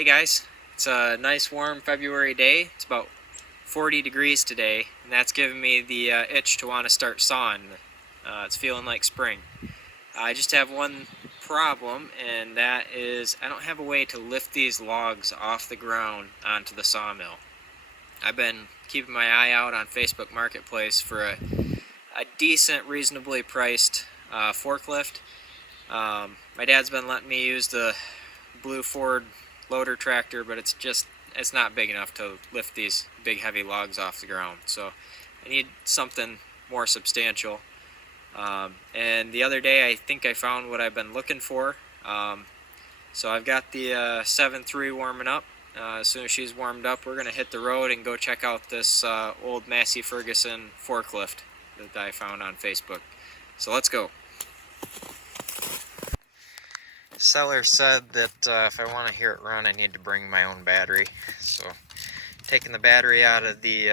Hey guys, it's a nice warm February day. It's about 40 degrees today, and that's giving me the itch to want to start sawing. It's feeling like spring. I just have one problem, and that is I don't have a way to lift these logs off the ground onto the sawmill. I've been keeping my eye out on Facebook Marketplace for a decent, reasonably priced forklift. My dad's been letting me use the blue Ford loader tractor, but it's not big enough to lift these big heavy logs off the ground, so I need something more substantial. And the other day I think I found what I've been looking for. So I've got the 7.3 warming up. As soon as she's warmed up, we're gonna hit the road and go check out this old Massey Ferguson forklift that I found on Facebook. So let's go. Seller said that if I want to hear it run, I need to bring my own battery. So taking the battery out of the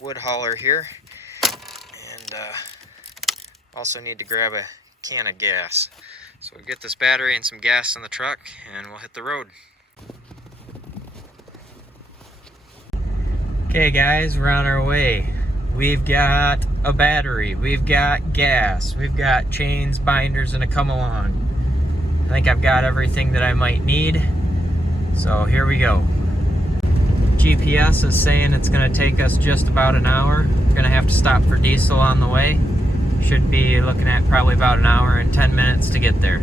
wood hauler here, and also need to grab a can of gas. So we'll get this battery and some gas in the truck, and we'll hit the road. Okay guys, we're on our way. We've got a battery, we've got gas, we've got chains, binders, and a come along. I think I've got everything that I might need, so here we go. GPS is saying it's going to take us just about an hour. We're going to have to stop for diesel on the way. Should be looking at probably about an hour and 10 minutes to get there.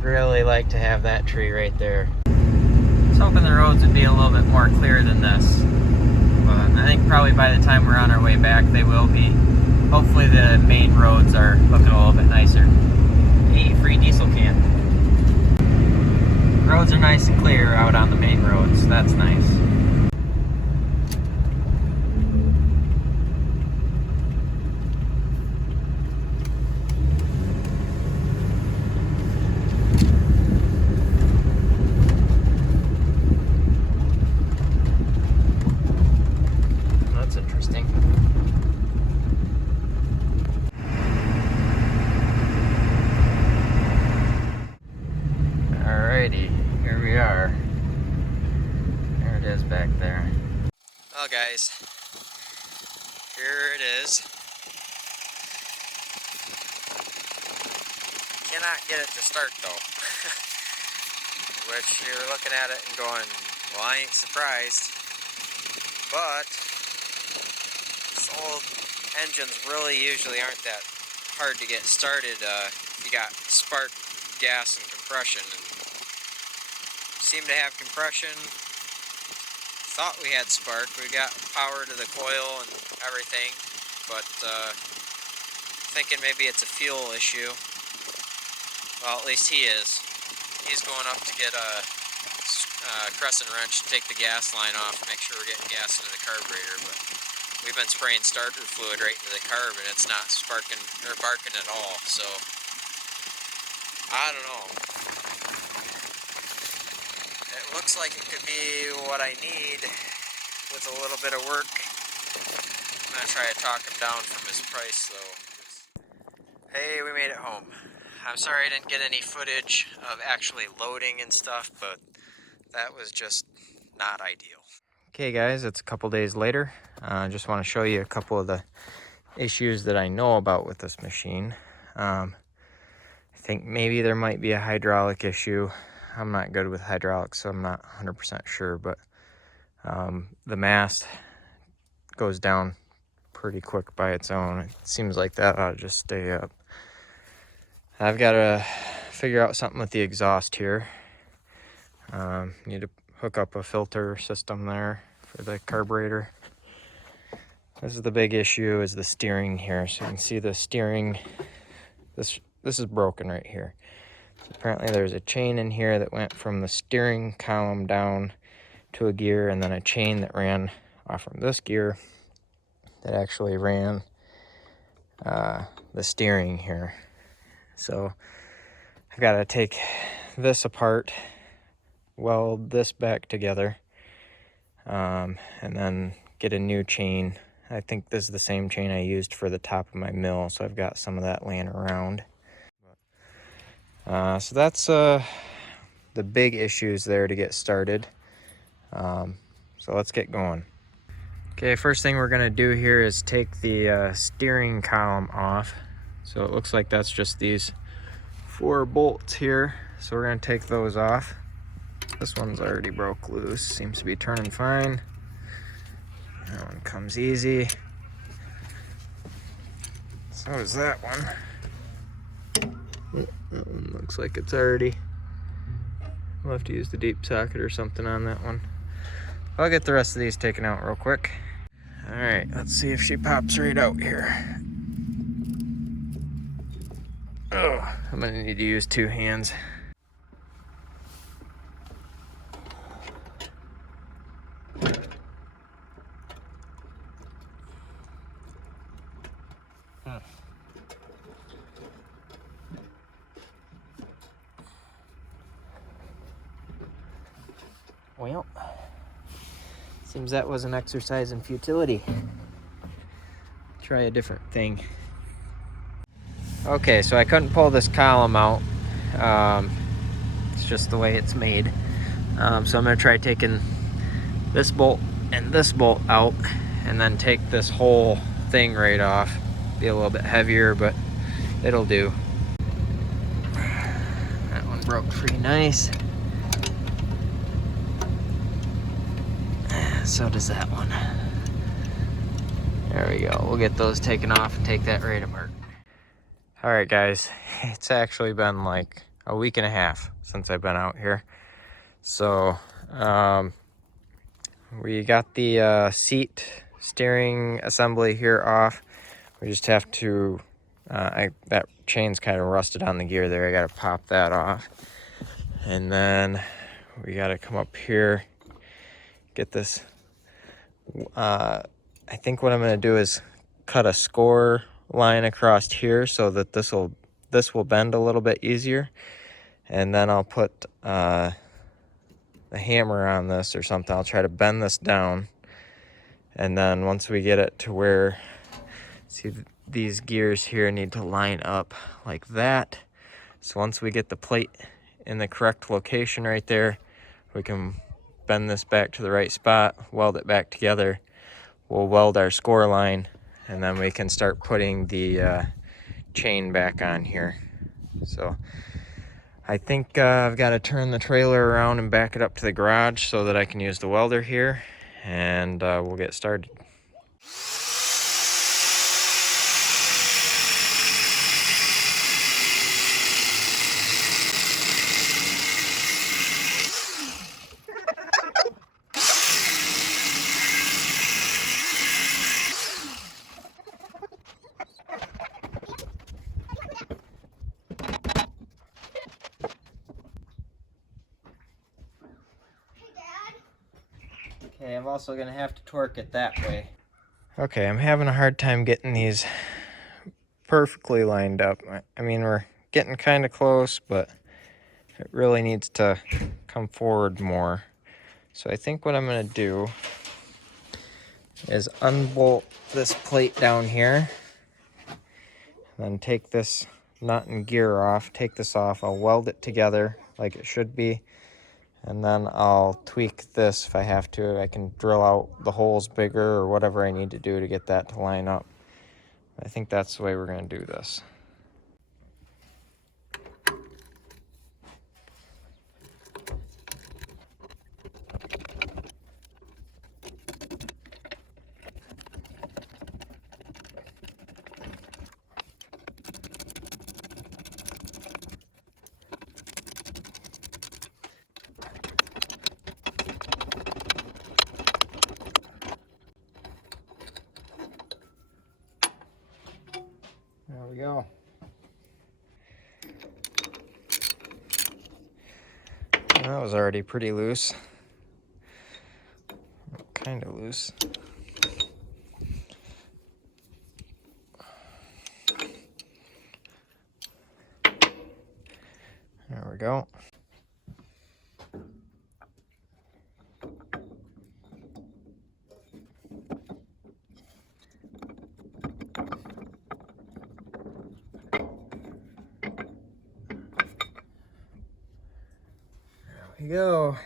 Really like to have that tree right there. I was hoping the roads would be a little bit more clear than this, but I think probably by the time we're on our way back they will be. Hopefully the main roads are looking a little bit nicer. Hey, free diesel can. Roads are nice and clear out on the main roads. That's nice. That's interesting. Alrighty, here we are. There it is back there. Well guys, here it is. Cannot get it to start though. Which you're looking at it and going, well, I ain't surprised. But these old engines really usually aren't that hard to get started. You got spark, gas, and compression. And seem to have compression. Thought we had spark. We got power to the coil and everything, but thinking maybe it's a fuel issue. Well, at least he is. He's going up to get a crescent wrench to take the gas line off and make sure we're getting gas into the carburetor, but we've been spraying starter fluid right into the carb and it's not sparking or barking at all, so I don't know. It looks like it could be what I need with a little bit of work. I'm going to try to talk him down from his price though. Hey, we made it home. I'm sorry I didn't get any footage of actually loading and stuff, but that was just not ideal. Okay guys, it's a couple days later. I just want to show you a couple of the issues that I know about with this machine. I think maybe there might be a hydraulic issue. I'm not good with hydraulics, so I'm not 100% sure, but the mast goes down pretty quick by its own. It seems like that ought to just stay up. I've got to figure out something with the exhaust here. Need to hook up a filter system there for the carburetor. This is the big issue, is the steering here. So you can see the steering, this is broken right here. So apparently there's a chain in here that went from the steering column down to a gear, and then a chain that ran off from this gear that actually ran the steering here. So I've got to take this apart, weld this back together, and then get a new chain. I think this is the same chain I used for the top of my mill, so I've got some of that laying around. So that's the the big issues there to get started. So let's get going. Okay, first thing we're gonna do here is take the steering column off. So it looks like that's just these 4 bolts here. So we're gonna take those off. This one's already broke loose, seems to be turning fine. That one comes easy. So does that one. That one looks like it's already, we'll have to use the deep socket or something on that one. I'll get the rest of these taken out real quick. All right, let's see if she pops right out here. Oh, I'm gonna need to use 2 hands. Well, seems that was an exercise in futility. Try a different thing. Okay, so I couldn't pull this column out. It's just the way it's made. So I'm gonna try taking this bolt and this bolt out and then take this whole thing right off. Be a little bit heavier, but it'll do. That one broke pretty nice. So does that one. There we go. We'll get those taken off and take that right apart. All right, guys. It's actually been like a week and a half since I've been out here. So we got the seat steering assembly here off. We just have to, that chain's kind of rusted on the gear there. I got to pop that off. And then we got to come up here, get this. I think what I'm going to do is cut a score line across here so that this will bend a little bit easier. And then I'll put the hammer on this or something. I'll try to bend this down. And then once we get it to where, see, these gears here need to line up like that. So once we get the plate in the correct location right there, we can bend this back to the right spot, weld it back together. We'll weld our score line, and then we can start putting the chain back on here. So I think I've got to turn the trailer around and back it up to the garage so that I can use the welder here, and we'll get started. Okay, I'm also going to have to torque it that way. Okay, I'm having a hard time getting these perfectly lined up. I mean, we're getting kind of close, but it really needs to come forward more. So I think what I'm going to do is unbolt this plate down here, then take this nut and gear off, take this off, I'll weld it together like it should be, and then I'll tweak this if I have to. I can drill out the holes bigger or whatever I need to do to get that to line up. I think that's the way we're going to do this. There we go. That was already pretty loose. Kind of loose. There we go. we go.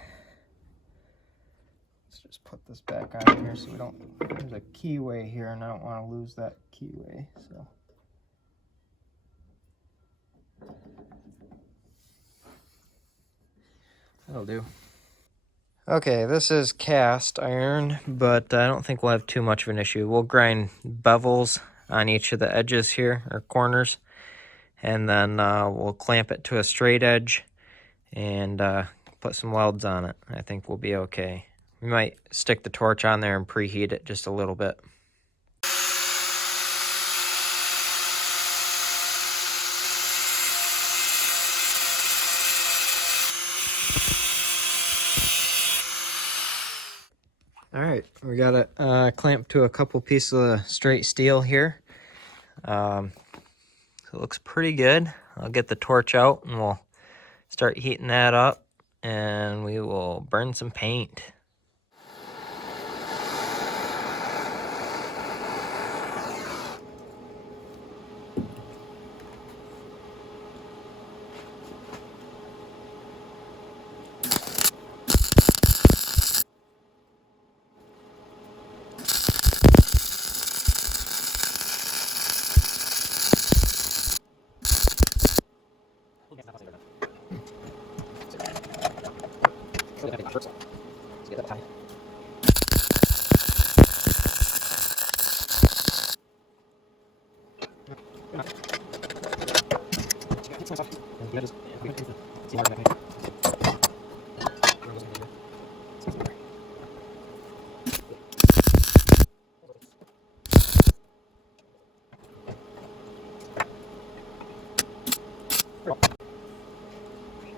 Let's just put this back on here so we don't, there's a keyway here and I don't want to lose that keyway, so. That'll do. Okay, this is cast iron, but I don't think we'll have too much of an issue. We'll grind bevels on each of the edges here, or corners, and then we'll clamp it to a straight edge and put some welds on it. I think we'll be okay. We might stick the torch on there and preheat it just a little bit. All right, we got it clamped to a couple pieces of straight steel here. So it looks pretty good. I'll get the torch out and we'll start heating that up and we will burn some paint.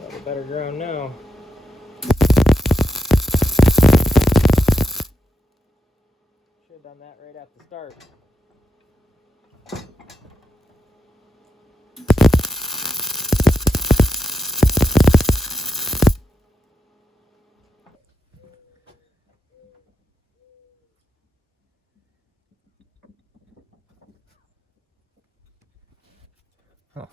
Got a better ground now. Should have done that right at the start. Oh, okay.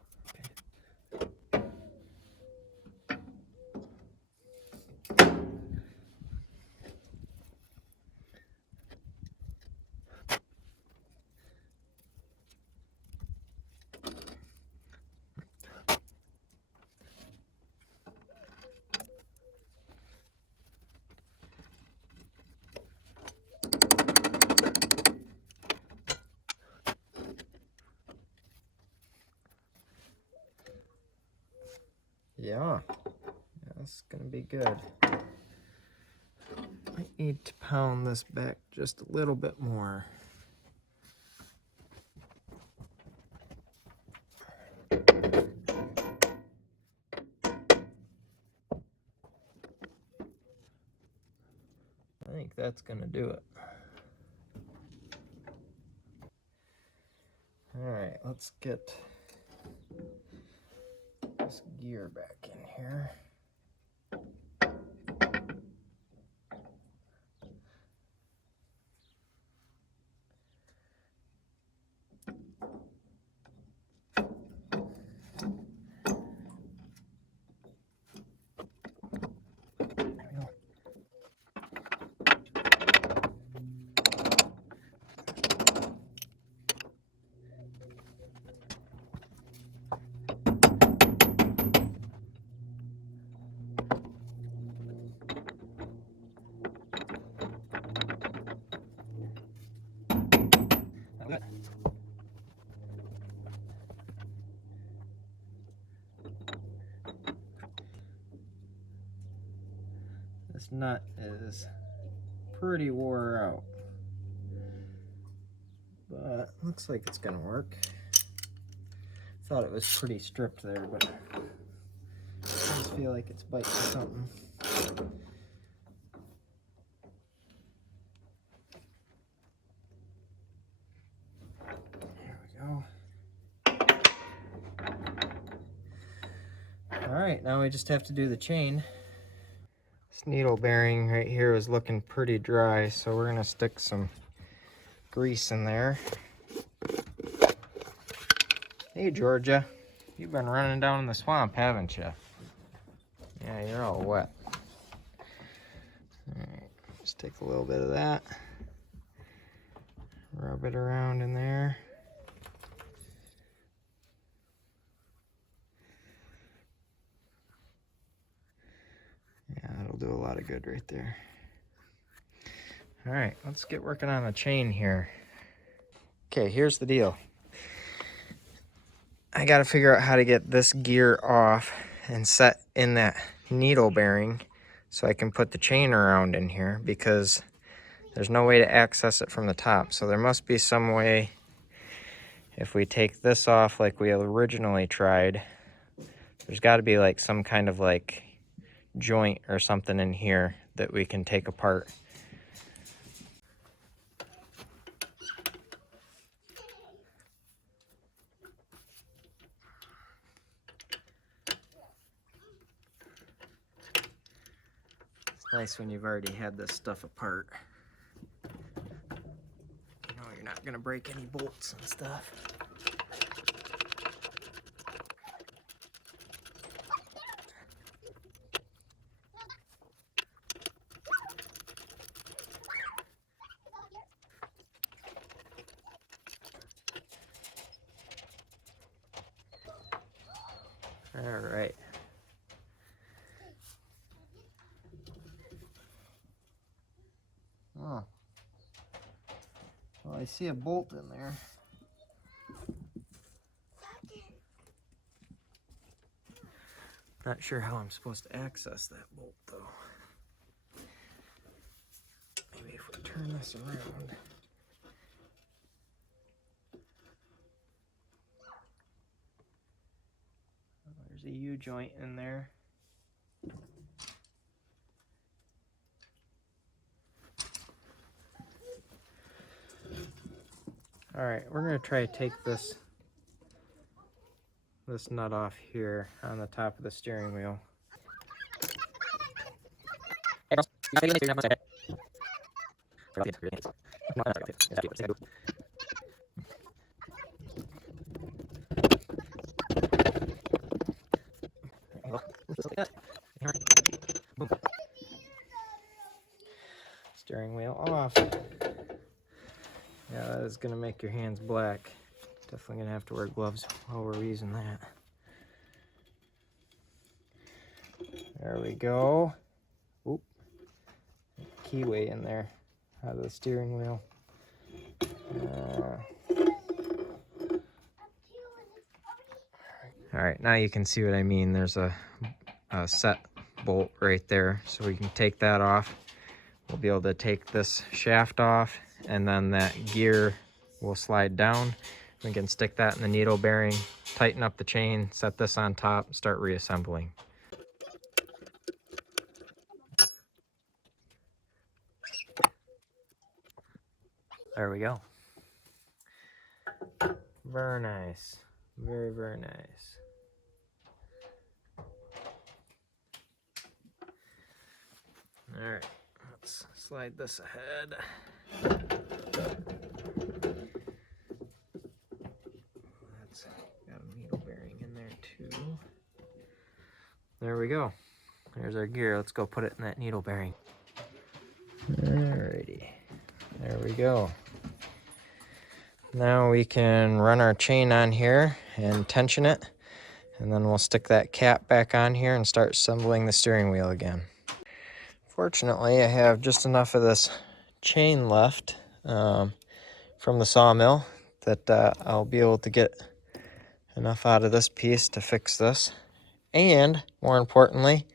Yeah, that's gonna be good. I need to pound this back just a little bit more. I think that's gonna do it. All right, let's get this gear back in here. This nut is pretty wore out, but looks like it's gonna work. Thought it was pretty stripped there, but I just feel like it's biting something. There we go. All right, now we just have to do the chain. This needle bearing right here is looking pretty dry, so we're gonna stick some grease in there. Hey Georgia, you've been running down in the swamp, haven't you? Yeah, you're all wet. Just take a little bit of that, rub it around in there. Yeah, that'll do a lot of good right there. All right, let's get working on the chain here. Okay, here's the deal. I gotta figure out how to get this gear off and set in that needle bearing so I can put the chain around in here, because there's no way to access it from the top. So there must be some way, if we take this off like we originally tried, there's got to be like some kind of like joint or something in here that we can take apart. It's nice when you've already had this stuff apart. You know you're not gonna break any bolts and stuff. All right. Oh. Well, I see a bolt in there. Not sure how I'm supposed to access that bolt though. Maybe if we turn this around. There's a U-joint in there. All right, we're gonna try to take this nut off here on the top of the steering wheel. Steering wheel off. Yeah, that is gonna make your hands black. Definitely gonna have to wear gloves while we're using that. There we go. Oop. Keyway in there out of the steering wheel. All right, now you can see what I mean. There's a set bolt right there, so we can take that off. We'll be able to take this shaft off, and then that gear will slide down. We can stick that in the needle bearing, tighten up the chain, set this on top, start reassembling. There we go. Very nice. Very, very nice. All right, let's slide this ahead. That's got a needle bearing in there too. There we go. There's our gear. Let's go put it in that needle bearing. Alrighty. There we go. Now we can run our chain on here and tension it, and then we'll stick that cap back on here and start assembling the steering wheel again. Fortunately, I have just enough of this chain left from the sawmill that I'll be able to get enough out of this piece to fix this. And more importantly,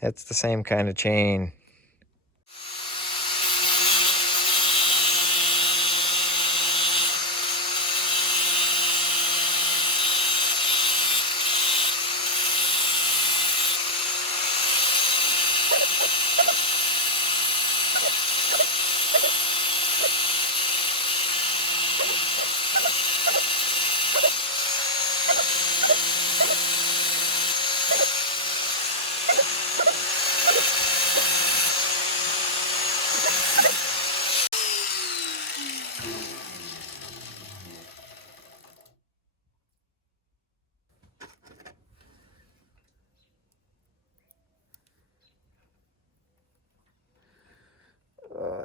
it's the same kind of chain.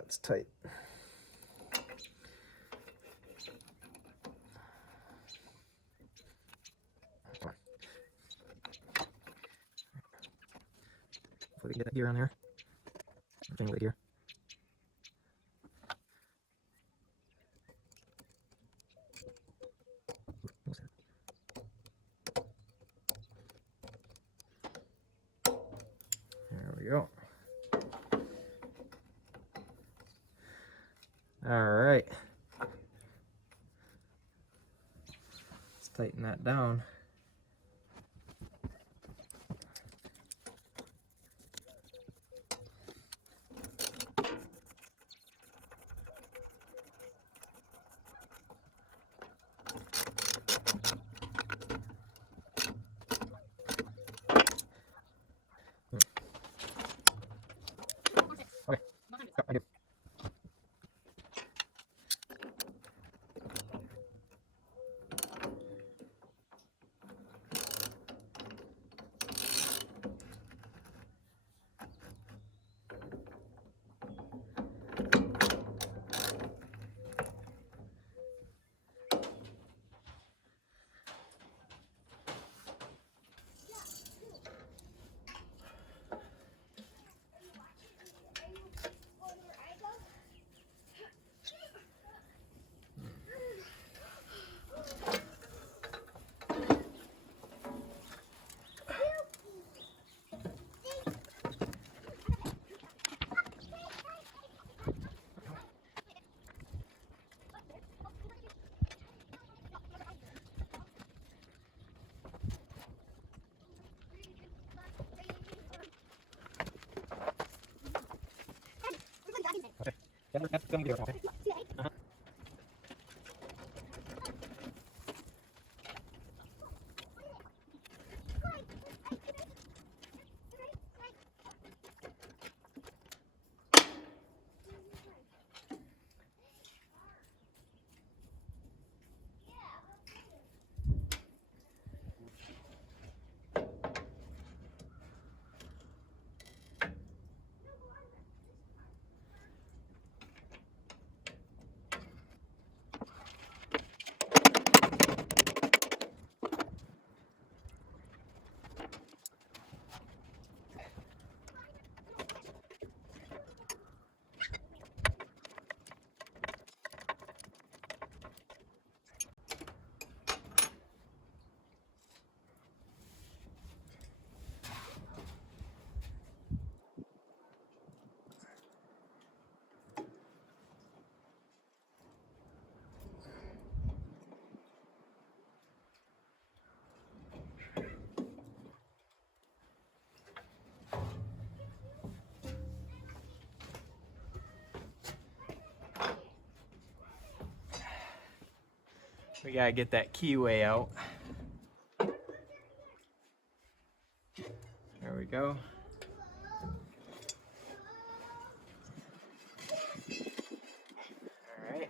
That's tight. Hopefully we can get that gear on there. Jangle the gear. There we go. All right. Let's tighten that down. Okay. Yep, I do. Okay. That's gonna be there. Okay. We gotta get that keyway out. There we go. All right.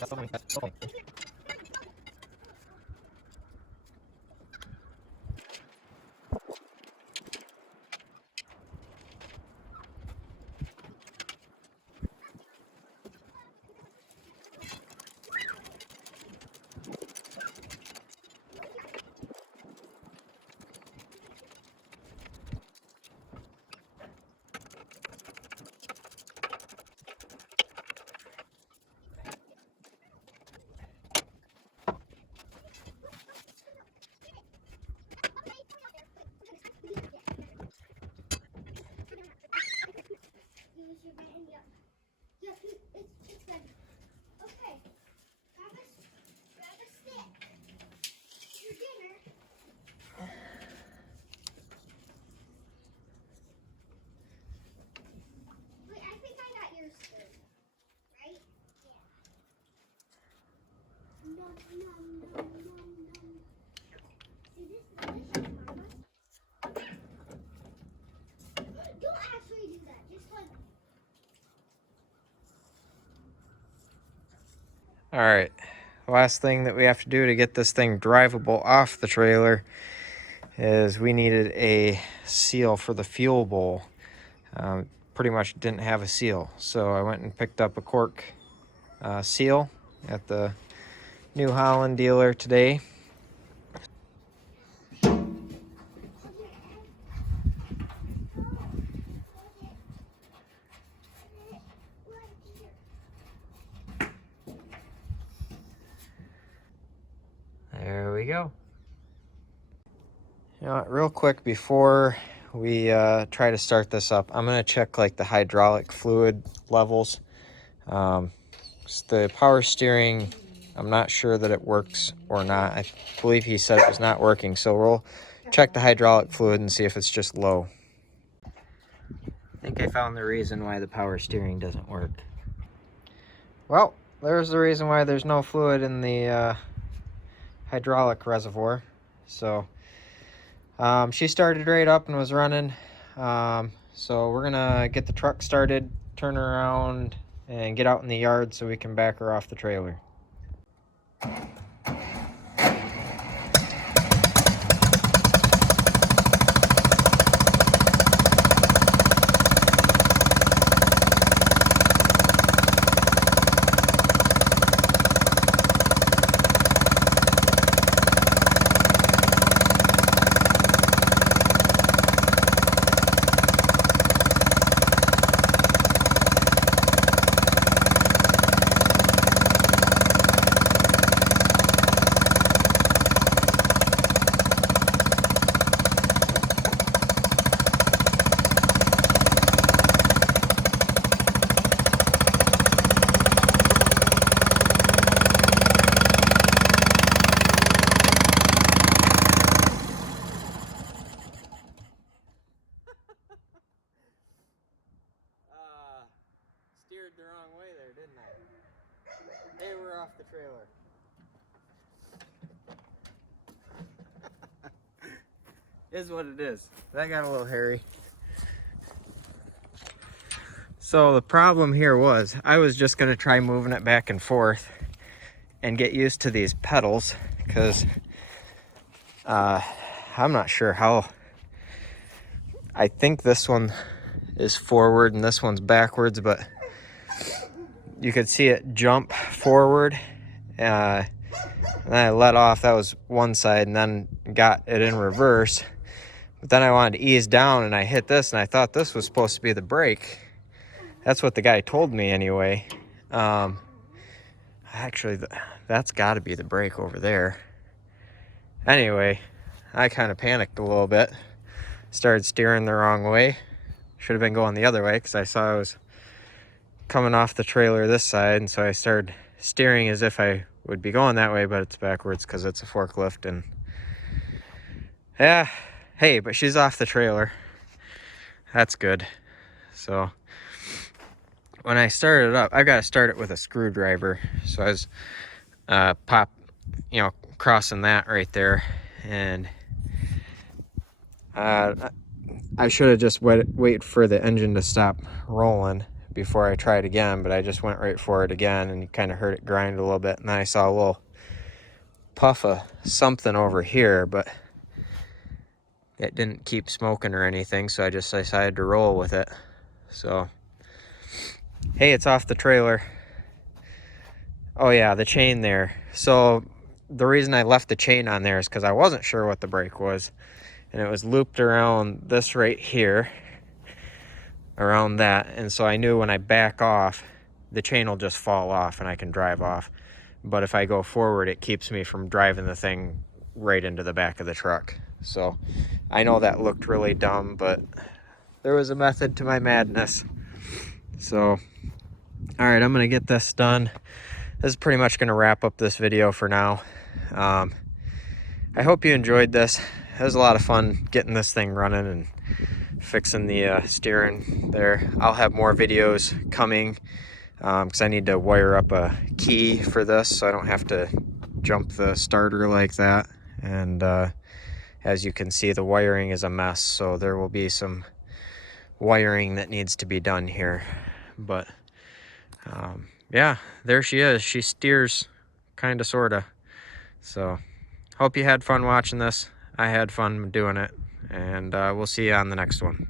That's only. All right, last thing that we have to do to get this thing drivable off the trailer is we needed a seal for the fuel bowl. pretty much didn't have a seal. So I went and picked up a cork seal at the New Holland dealer today. There we go. You know, real quick before we try to start this up, I'm gonna check like the hydraulic fluid levels. The power steering, I'm not sure that it works or not. I believe he said it was not working, so we'll check the hydraulic fluid and see if it's just low. I think I found the reason why the power steering doesn't work. Well, there's the reason why there's no fluid in the hydraulic reservoir. So she started right up and was running. So we're gonna get the truck started, turn her around, and get out in the yard so we can back her off the trailer. Steered the wrong way there, didn't I? Hey, we're off the trailer. Is what it is. That got a little hairy. So the problem here was I was just going to try moving it back and forth and get used to these pedals, because I'm not sure how. I think this one is forward and this one's backwards, but you could see it jump forward, and then I let off. That was one side, and then got it in reverse. But then I wanted to ease down, and I hit this, and I thought this was supposed to be the brake. That's what the guy told me anyway. Actually, that's got to be the brake over there. Anyway, I kind of panicked a little bit. Started steering the wrong way. Should have been going the other way, because I saw I was coming off the trailer this side, and so I started steering as if I would be going that way, but it's backwards because it's a forklift. And yeah, hey, but she's off the trailer. That's good. So when I started it up, I got to start it with a screwdriver. So I was crossing that right there, and I should have just wait for the engine to stop rolling before I tried again, but I just went right for it again, and you kind of heard it grind a little bit, and then I saw a little puff of something over here, but it didn't keep smoking or anything, so I just decided to roll with it. So hey, it's off the trailer. Oh yeah, the chain there. So the reason I left the chain on there is because I wasn't sure what the brake was, and it was looped around this right here, around that, and so I knew when I back off, the chain will just fall off and I can drive off. But if I go forward, it keeps me from driving the thing right into the back of the truck. So I know that looked really dumb, but there was a method to my madness. So all right, I'm gonna get this done. This is pretty much gonna wrap up this video for now. I hope you enjoyed this. It was a lot of fun getting this thing running and fixing the steering there. I'll have more videos coming because I need to wire up a key for this so I don't have to jump the starter like that. And as you can see, the wiring is a mess, so there will be some wiring that needs to be done here. But yeah, there she is. She steers kind of, sort of. So hope you had fun watching this. I had fun doing it, and we'll see you on the next one.